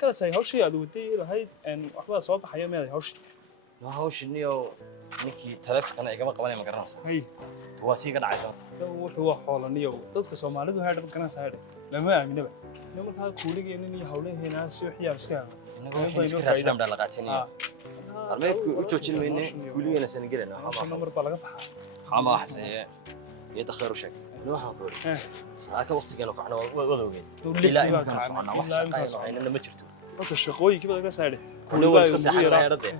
kala say hawshii aad waday lahayd waxba soo baxaya meeday hawshii hawshiniyo ninkii taleefankana igama qabanay ma garanaysaa hay waa sii ka dhacaysa wuxuu wax xoolaniyo dadka Soomaalidu hay dhab garanaysaa hay lama aaminaba markaa kuuligeenin iyo hawlaheena si xiyaar iska inagu waxaan iska raasnaa dhala qaatiniyo armay ku joojin weyne kuuligeena san galana waxaa number baa laga baxaa xama waxsee iyo takhayr u sheeg waxaan ku iri saaka waqtigeena ku xana wadawgeed ilaa imkaan socona wax shaqeeyna ma jirto wata shaqooyinkii baad ka saarey kuuliga iska saxanaa yarade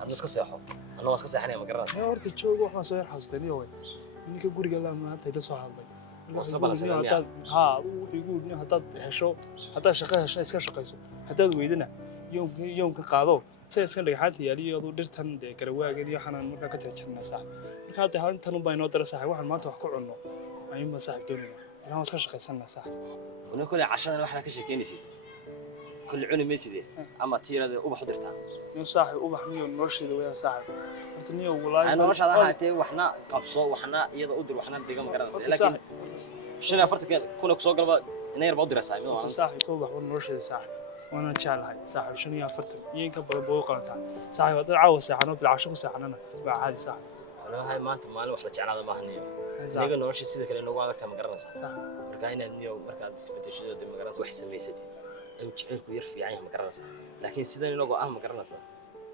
aad iska seexo anoo iska seexanay ma garanaysaa horta joogo waxaan soo xasuustaniyo way ninka guriga la maanta ila soo hadlay ها ويقول إنه هذا شقة إسكان شقيسو هذا ويدنا يوم كقاضو سيسكن لك حالتي يالي يضو درتن ده كرواق دي حنا مركا كتجنا صح كانت هان تنو بينو درس صح واحد ما توحكوا عنه أيام ما صح دوننا أنا إسكان شقيسنا صح ونقول عشان واحد كشيء نسيت كل عوني ميسيدي أما تيرا ده أبغى حضرتها يوم صاحب أبغى نيو نرشد ويا صاحب قلتني والله أنا مش هذا حتى وإحنا قفصو وإحنا يضو أدر وإحنا بيجام قرنا لكن شنو فرتك كنا كسوق قلبا نير بعض دراسة مو صاحب توبح ونرشد صاحب وأنا تشال هاي صاحب شنو فرتك ينكب بوقلتها صاحب هذا عاوز ساحنا بالعشق ساحنا وعادي صاحب أنا هاي ما أنت مال وإحنا تشال هذا ما هنيو نيجي نرشد سيدك لأنه واقع كم قرنا صح مركاينا نيو مركا تثبت شنو ده ما قرنا وحسن ميسيتي أو تعرف يرفع عينه ما قرنا صح لكن سيدنا نوقع ما قرنا صح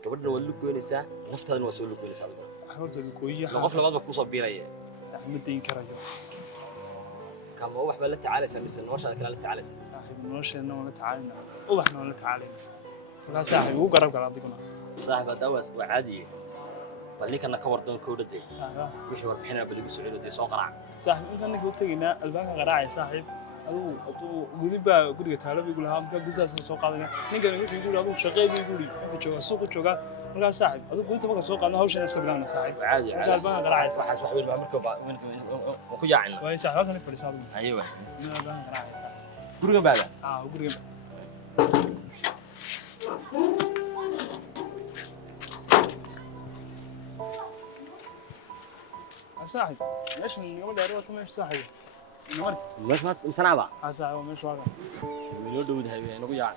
قبلنا ولو كوينسا نفترض إنه وسولو كوينسا حورت الكوية لقفل بعض بكوسة بيرية أحمد دين كراجو كان هو وحبة لا تعالى سامس النورش هذا كلا لا تعالى صاحب النورش إنه لا تعالى وإحنا لا تعالى لا صاحب هو قرب قرادكنا صاحب الدواس وعادي فليك أنا كور دون كودتي وحي وربحنا بدي بسعود ودي سوق قرع صاحب أنت أنك وتجينا البنك قرعي صاحب أدو جذبة قولي تعالى بيقول هم كبدأ سوق قادنا نيجي بيقول أدو شقي بيقولي بتشوف السوق تشوفه مركز صاحب أدو قلت ما كسوق أنا هوش الناس كبرنا صاحب عادي البنك قرعي صح صح وين بعمركم وكل عنا وين صاحب هذا نفرس هذا أيوة البنك قرعي صاحب قرقم بعد قرقم صاحب ليش اليوم اللي أروح تمشي صاحب مش ما تنابع صاحب مش واقع من يودو ده هاي نقول يعني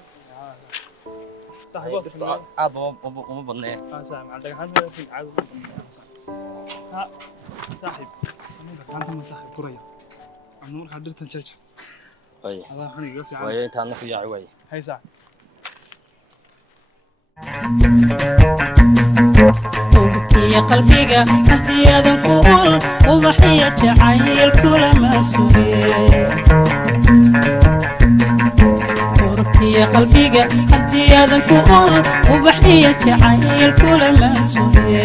صاحب وما بنيه صاحب عندك حد في عايز صاحب أنا كنت صاحب كوريا أنا حضرت الشاشة أي الله يحني يقف يعني وين تانا في عوي هاي صاحب يا قلبي حتى يذكر وضحية عيل كل ما سوي يا قلبي حتى يذكر وضحية عيل كل ما سوي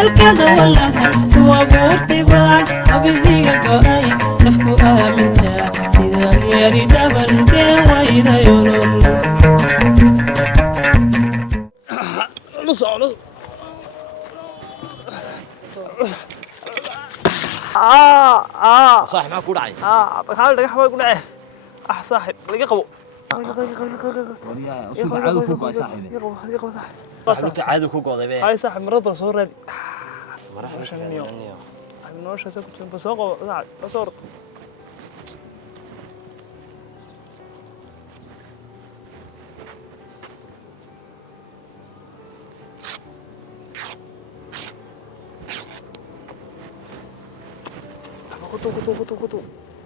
الكذا والله هو بورتبان أبدي قاي نفكو آمنتا إذا يريد بلدي وإذا يرون صاحب ما كود عين بخال دقح ما يقول صاحب لقى قبو عادو كوكو صاحبي صاحب عادو كوكو ذبيه هاي صاحب مرة بصور مرحبا نورش هسه كنت بسوق بصور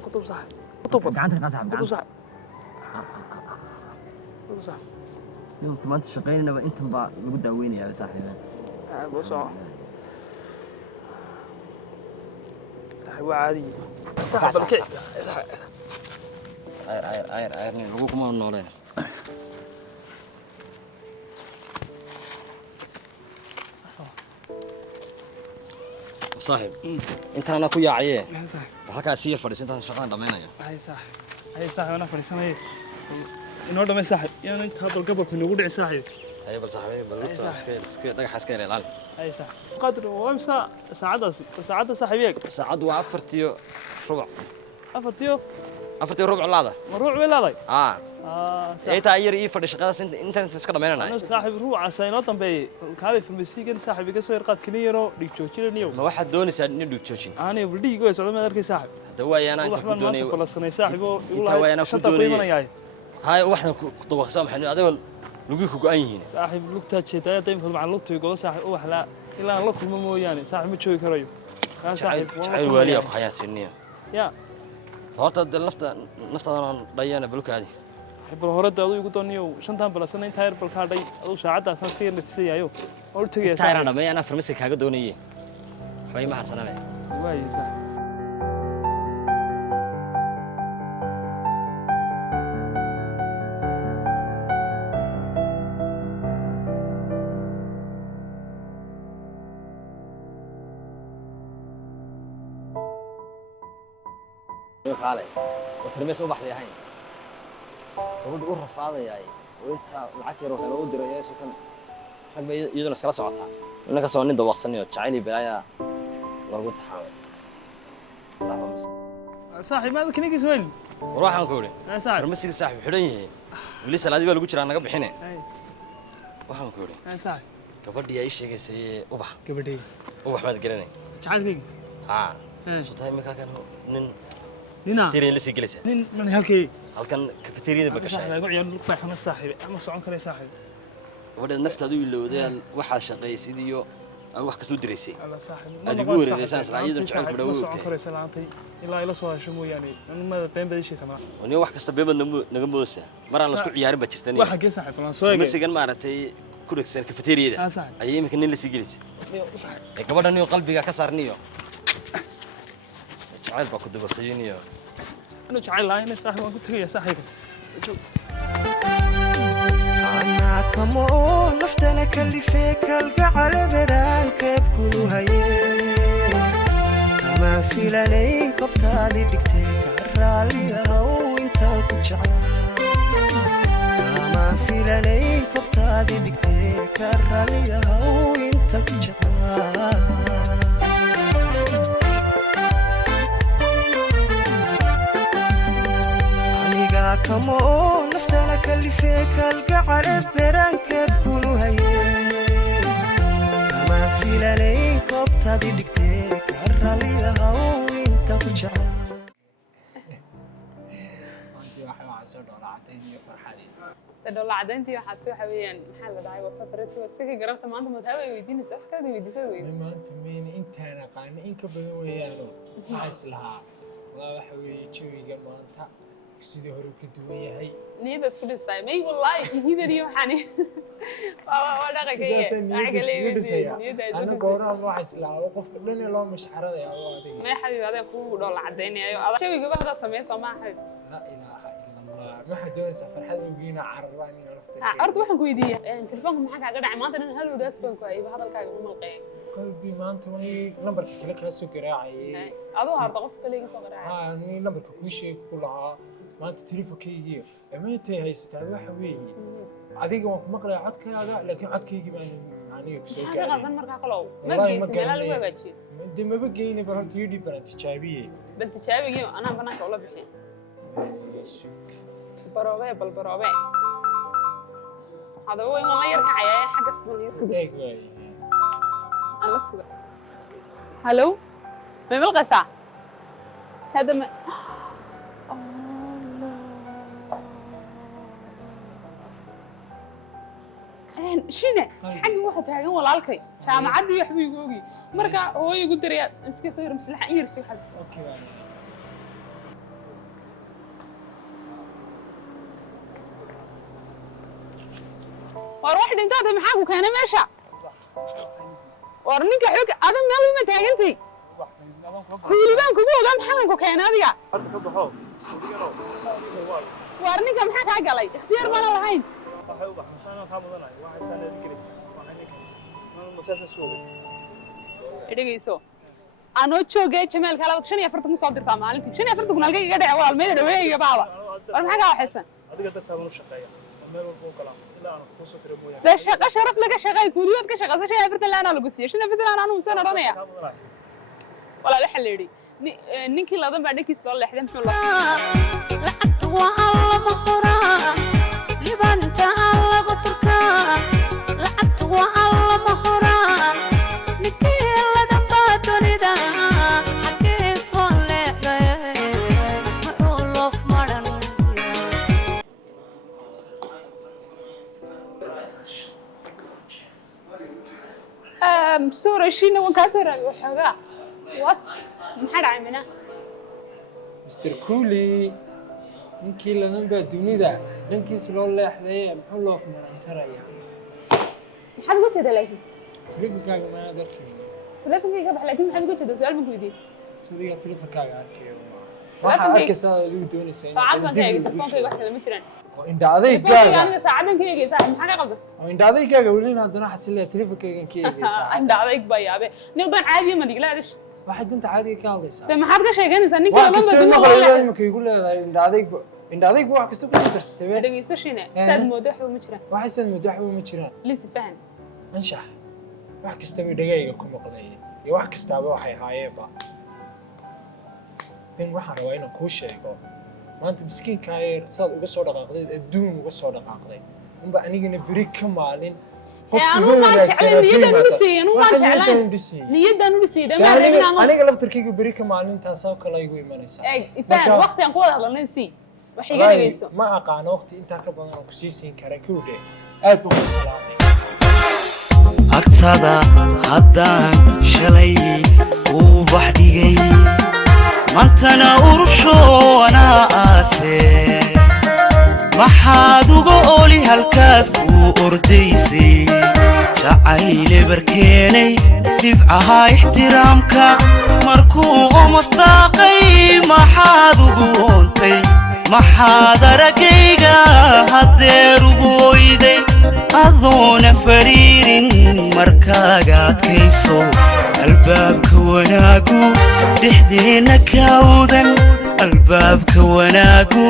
كتب صح كتب عندك صاحب كتب صح كتب صح يوم كمان تشغلين وانت بقى داوين يا صاحبي بص صاحب عادي صاحب الكي عير لقوكم من نورين صاحب انت انا كويا عيه halka sii fadhiisantaa shaqada dhameynaya hay صاحب انا fadhiisanay inoo dhamay صاحب inaan inta hadal gabalku nagu dhici صاحب hay bal صاحبي bal iska dhagax iska ilaalin hay صاحب qadr wamsa saacada صاحبيك saacadu waa 4 iyo rubuc 4 iyo rubuc laada rubuc weelaaday أنت أير إيه فرد شقة أنت تسكر مننا أنا صاحب روح عسينات بي هذا في المسيكن صاحب كسر قاد كنيرو ديكتوشي نيو ما واحد دوني سأل نديكتوشي أنا بدي يقول سلام هذا صاحب دواء أنا أنت كدوني خلصنا صاحب دواء أنا كدوني هاي واحد طبخ سام حلو هذا لقيك قايين صاحب لقطة شتاء دايما مع اللقطة يقول صاحب وحلا إلا الله كل مو يعني صاحب متشوي كرايو كان صاحب شعير والي أبو خيال سنية يا هذا نفط أنا ضيّنا بلوك هذه حب الهرد هذا يقول تونيو شنطان بلسنا تاير بالكاردي أو ساعات أصلا سير نفسي أيوه قلت يا تاير أنا ما أنا فرمسك حاجة دونية شوي ما حصلنا معي واي صاحب قالي وترميس وبح لي هاي ورد رفاضي ياي وانت لعك يروح لو دريا سكن حق يدنا سكلا سوعتها انك سو nin dawaqsanayo jacayli baaya lagu taxaaway صاحب ما ذاك نيجي سؤال وروح aan ku wari صاحب farmasiga saaxib xiran yahay wili salaadi baa lagu jiraa naga bixine waxaan ku wari صاحب gabadhii ay sheegaysay ubax gabadhii ubax baad garanay jacaylkii ha soo tahay ma kan nin نينا تيرين لسه جلسة نين من هالكي هالكن كافيتيريا بكشاي لا قاعد لك فاحنا صاحب اما سocon kale صاحب وبدا النفط هذو اللي waxa shaqaysidiyo wax ka soo direysay alla صاحب adigu wareeraysan salaayadu jacayl ku dhawootay socon kale salaantay ilaa ila soo hesho mooyaane anuma been badishay sama wani wax kasta been naga moosa maraan la isku ciyaarin ba jirtay waxa gees صاحب la soo eegay masigan maartay ku dhagsan kafeteriyada ayay imika nin la sii gelisay صاحب gabadhan iyo qalbiga ka saarniyo jacayl ba ku dabaqayniyo أنا جعل لاين صاحب ما قلت يا صاحب أنا كمو نفتنا كل فيك القعل برانك بكلها كما في لين قبت هذه دكتيك الرالي هو انت كجعلا كما في لين قبت هذه دكتيك الرالي هو انت كجعلا كمو نفتنا كل فيك القعر برانك بكلها كما في لين قبت هذه دكتيك الرالي هو انت كجعلا انت waxay waxaa soo dhoolacatay iyo farxadii dhoolacadayntii waxa soo xaweeyaan maxaa la dhahay waxa faratu isaga garabta maanta ma tahay weydiinaysa wax kale weydiisay weey maanta meen intaan aqaan in ka badan weeyaan waxa islaha waxa weeye jawiga maanta sidii hore ka duwan yahay niyada isku dhisay may wallahi niyadii waxani waa dhaqankayga ana gooraan waxa islaha qofka dhan loo mashxarada oo adiga ma xabiib adaa ku dhoolacadaynayo jawiga bahda sameeyso ma xabiib la ilaaha illa allah waxa doonaysa farxad ugiina cararaan iyo lafta ardu waxaan ku weydiiyay telefoonka maxaa kaaga dhacay maanta dhan hal wadaas baan ku hayay hadalkaaga u malqay qalbi maanta way numberka kala soo garaacay adoo harta qof kale iga soo garaacay ni numberka ku sheeg ku lahaa maanta telefonkayga amaantay haysataa waxa weeye adiga waan ku maqlay codkaaga laakiin codkayga baan aniga ku soo gaaray qaldan markaa kalow ma geeysan meel lagu hagaajiyo dima geeyni bar horta yidhi baan tijaabiyay bal tijaabigiyo anaa banaanka ula bixin baroobe bal baroobe هذا هو ما يركع يا حق اسمه الله فوق هلو ما بالغسا هذا ما شنو حق واحد تاغن walaalkay jaamacadii wax buu googi marka hooyo igu diray iska soo maslaxa in yarsi xad okay war wax dhintaada maxaa ku keenay meesha war ninka xog adan meel ma taagantay kuulibaan kugu ogaa maxaa ku keenay adiga war ninka maxaa ka galay ikhtiyaar ma lahayn waxay u baxsan ka mudanay waxay sanad gelisay waxay ninka masasa suuqay idageyso anoo joogay Jamaal kala 45 ku soo dirtaa maalintii 45 kun halkay iga dhacay walaal meel dhaweeyga baaba war maxaa ka waxaysan adiga dadka ma shaqeeya meel walba kala ilaa aan ku soo tiray mooyaan ده شقة شرف لك شقة كوريات كشقة شيء فرت اللي أنا لقصي شنو فرت اللي أنا وسنا رانيا ولا لحليري نيكي لا ضم بعدك يسول لحدن في الله سوري شينا وكاسر وحقا وات محل عمنا مستر كولي ninkii ladan baa dunida dhankiisa loo leexday muxuu loo fumantaraya maxaad ugu jeedaa laakiin telefonkaaga ma adarkay telefonkayga bax laakiin maxaad ugu jeedaa su'aal baan ku weydiiyey sadiga telefonkaaga arkayo waxa arkaysaa adigu doonaysaa saacadkayga telefonkayga wax kale ma jiraan oo indhaadayga aniga saacadan ka eegaysaa maxaa ka qaldan oo indhaadayga weliina hadana xasilay telefonkayga ka eegaysaa indhaadayg baa yaabe nin dan caadi ma diglaadish waxa danta caadiga ka hadlaysaa de maxaad ka sheeganaysaa ninkii ladan baa dunida ma igu leedahay indhaadayg wax kasta ku darsatay way dhageysashina saad moodo wax ma jiraan waxa saad moodo wax ma jiraan lisi fahan anshax wax kasta way dhagayga ku maqlay iyo wax kastaba waxay haayeenba dan waxaan rabaa inaan kuu sheego maanta miskiinka ayar saad uga soo dhaqaaqday adduun uga soo dhaqaaqday unba anigana beri ka maalin aniga laftarkayga beri ka maalintaasoo kale igu imanaysaa waqtigan ku wada hadalnay si wax iga dhageyso ma aqaano waqti intaa ka badan oo ku sii siin kara kowdhe aad baan ku salaamay agtada haddaan shalay uu bax dhigay mantana urushoona aase maxaad uga oli halkaad kuu ordaysay jacayle barkeenay dibcaha ixtiraamka markuu omasdaaqay maxaad ugu oontay maxaad aragayga haddeer ugu oyday adoona fariirin markaaga adkayso albaabka wanaagu dhexdeenna kaawdan albaabka wanaagu